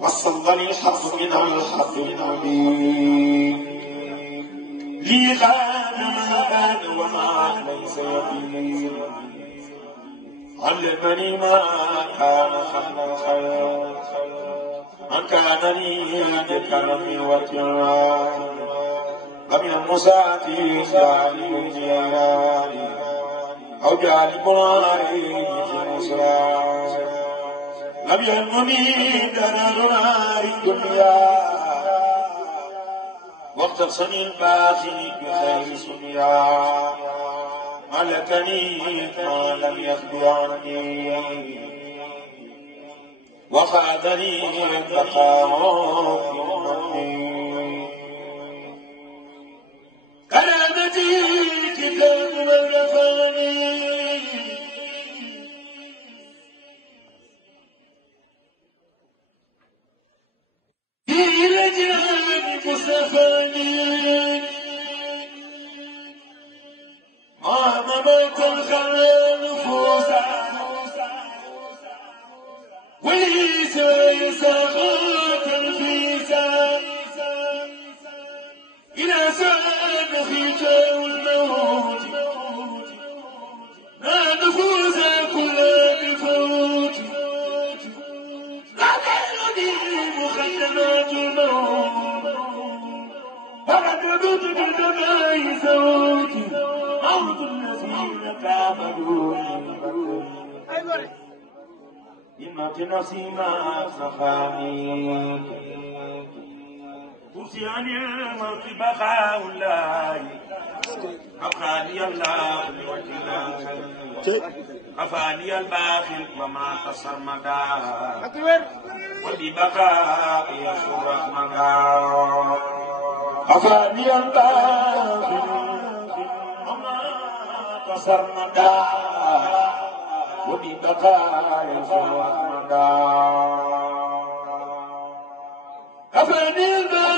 وصلني الحق من الحق المبين لي غاب الزمان وما ليس يبين علمني ما كان خير الخير من كان لي بكرم وكرام ومن المساعدين جعلي أو جانب عليه في مسرى لم ينمني درر نار الدنيا واقتصني الباخي بخير سنيا ملكني ما لم يخب عني وخاذني بقاء مني كرامتي كتاب والرفاني في رجال مصطفاني ما ممات الخير نفوسا وليس يساقط الفيسا إلى ساد خيجة الموت ما نفوز كل بفوت لا تلدي مخدمات الموت فقد ردت بالدماء صوتي موت الذين تعبدون إما نفسي ما سخاني ترسي عن الموت بخاء الله أبخاني الله أفاني الباخل وما تصرمدا وببقاء يسوع مدا أفاني الباخل وما تصرمدا وببقاء يسوع مدا أفاني الباخل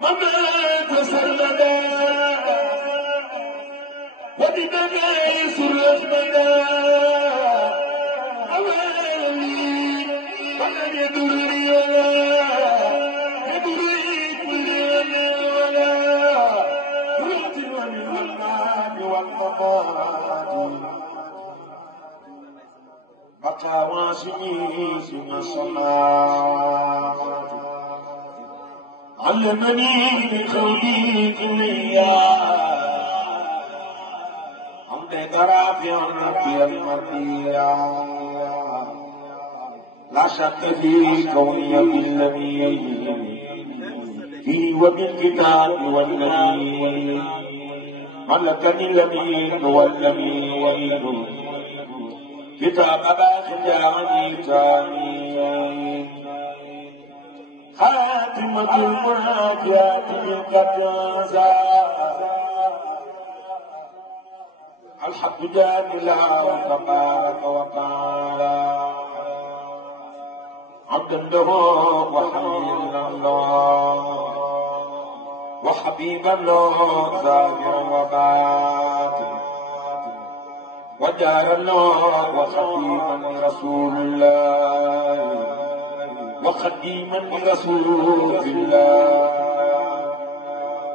وما تصرمدا وببقاء يسوع مدا علمني قولي كليا حمد رافع ربي المرضيا لا شك في كوني بالنبي في وبالكتاب والنبي ملكني اليمين واليمين كتاب باخر جاءني تاني خاتمة المناجات قد الحق جاني الله تبارك وتعالى عبدا له وحبيبا الله وحبيبا له ظاهرا وباطنا وجارا له وخفيفا لرسول الله وخديما لرسول الله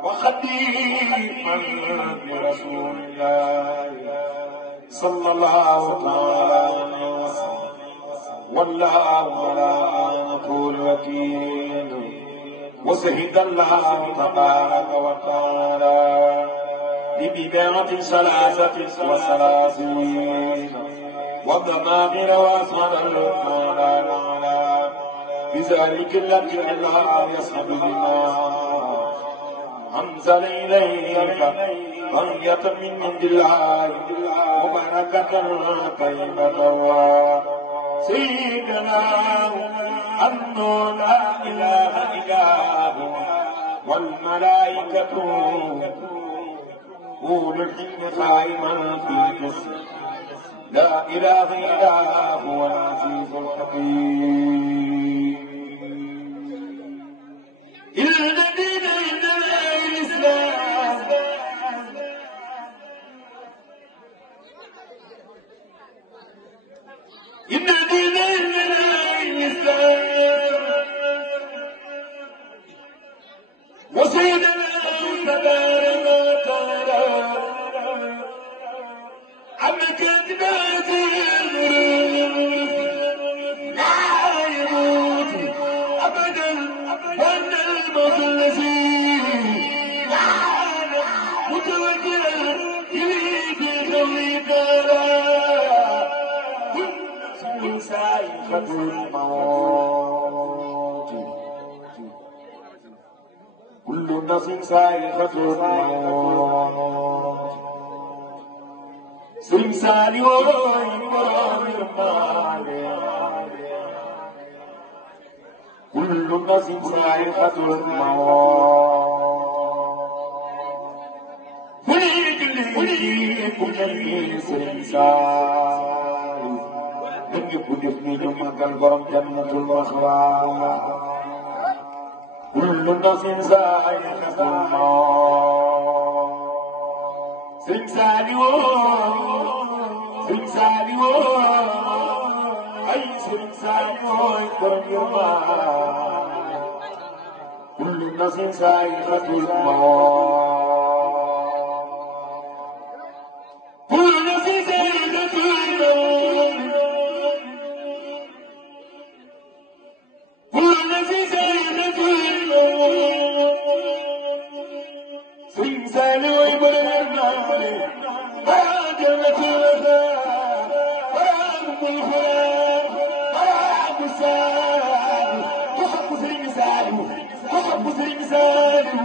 وخديما لرسول الله صلى الله تعالى وسلم والله لا نقول وكيل وسهد الله تبارك وتعالى ببداية ثلاثة وثلاثين والضمائر وأسود المولى بذلك الذي الله يصحب بما أنزل إليك بقية من عند الله مباركة طيبة سيدنا أنه لا إله إلا هو والملائكة قول الحين قائما في قسم لا إله إلا هو العزيز الحكيم إن الدين عندنا الإسلام إن الدين عندنا الإسلام وسيدنا تبارك وتعالى عما كتبت لا يموت أبدا وأن الموت الذي متوجها إليك قولي تعالى كل سائقة الموت كل نفس سائقة الموت سمسالي كل نفس سائقة الموت كل سمسالي من يكون يفني جمعك القرم جنة المخوى كل نفس سائقة الموت سمسالي أي سمسالي قرن يوما كل نفس سائقة الموت كل نفس سائقة الموت كل نفس سائقة الموت سمسالي ويبرر المال جنة الوفاء ورحمة الخلاق ورحمة السلام وحب سري مثاله وحب سري مثاله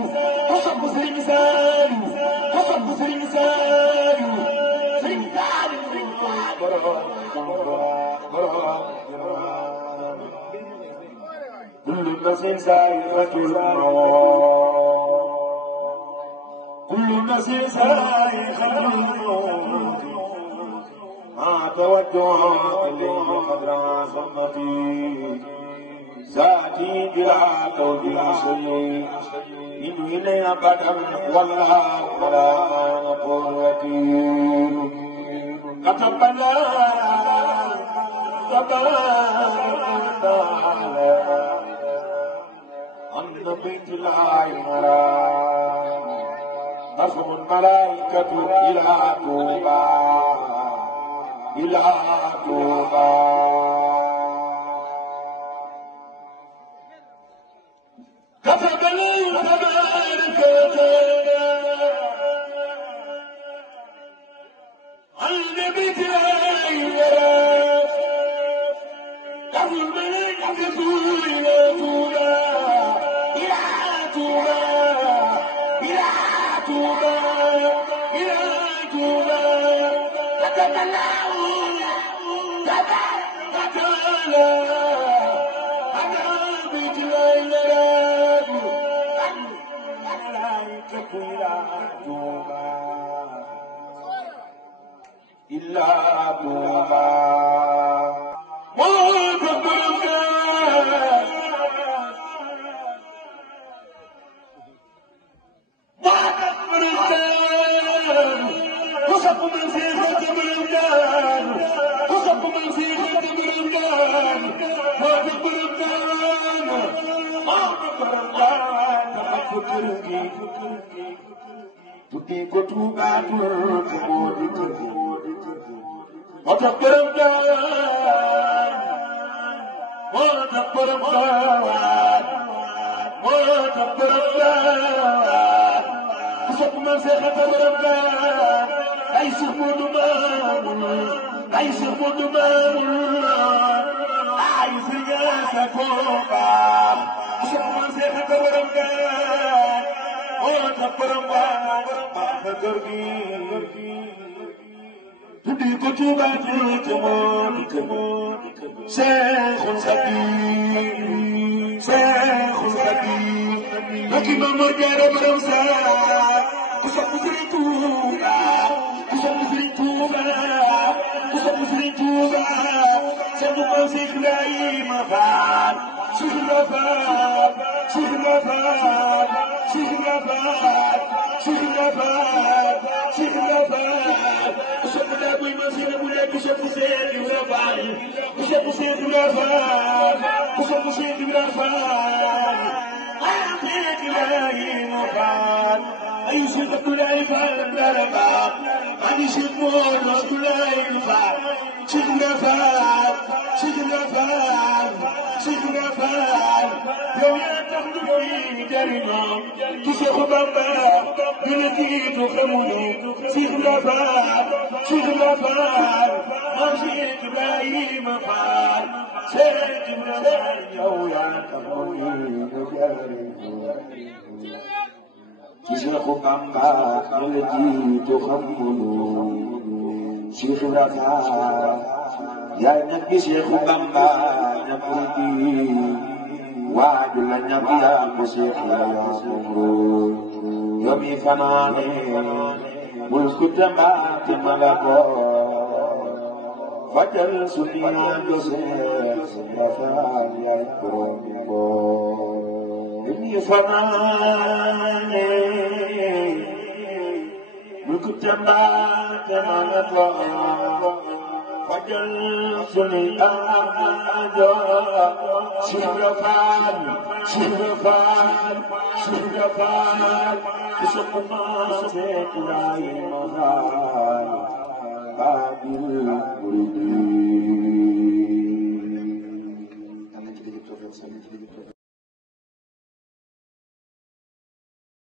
وحب سري مثاله وحب سري مثاله سري مثاله كل نفس سائقة الموت كل نفس سائقة الموت ما توجه إليه قدر سمتي ذاتي بلا توجيه شيء إن إلي أبدا والله ولا قوتي كتب الله تبارك وتعالى أن بيت الله الحرام تصم الملائكة إلى طوبى إلى طوبى كتب الله تبارك وتعالى أن بيت الله الحرام تصم الملائكة إلى طوبى إلى طوبى إلى طوبى إلى طوبى كتب الله تبارك وتعالى على بيت العيلان الملائكة إلى طوبى إلا طوبى وصف من سيخة بلدان وصف من سيخة بلدان ما تبردان ما تبردان تفكرني تدي كتوبات ما تبردان ما تبردان ما تبردان وصف من سيخة بلدان أي سمود مامون أي سمود مامون أي سياسة كوبا سمون سيخة ورمكان وتبرم فكرني تدي كتبات تمون شيخ الخديم شيخ الخديم لكن ما مرجع برمسا sopp Sëriñ Tuuba ku sopp Sëriñ Tuuba ku sopp Sëriñ Tuuba sopp ko Seex Ibrahima Faal Seex Ibra Faal Seex Ibra Faal Seex Ibra Faal Seex Ibra Faal Seex Ibra Faal ku sopp daa koy ma si bu nekk ku sopp Seex Ibra Faal ku sopp Seex Ibra Faal ku sopp Seex Ibra Faal Seex Ibrahima Faal ay Seex Abdoulaye Fall Daraba ani Seex Moodu Abdoulaye Fall Seex Ibra Faal Seex Ibra Faal Seex Ibra Faal yow yaa tax ñu koy jariñoo ci Seexu Bamba ñu ne tiitu xamuñu Seex Ibra Faal Seex Ibra Faal maam Seex Ibrahima Faal Seex Ibra Faal yow yaa tax ñu jariñoo ci Seexu Bamba ñu ne tiitu xamuñu Seex Ibra Faal yaay nag bi Seexu Bamba ñappul bi waaju la ñam yaa ko Seex la yaa ko yomi fanaane bul ku tambaati malako fajal suniyaa ko Seex Ibra Faal yaay ko yomi fanaane bul ku tambaati malako fajal suniyaa ko Seex Ibra Faal Seex Ibra Faal Seex Ibra Faal ku sopp Maam Seex Ibrahima Faal Baabil Muridiin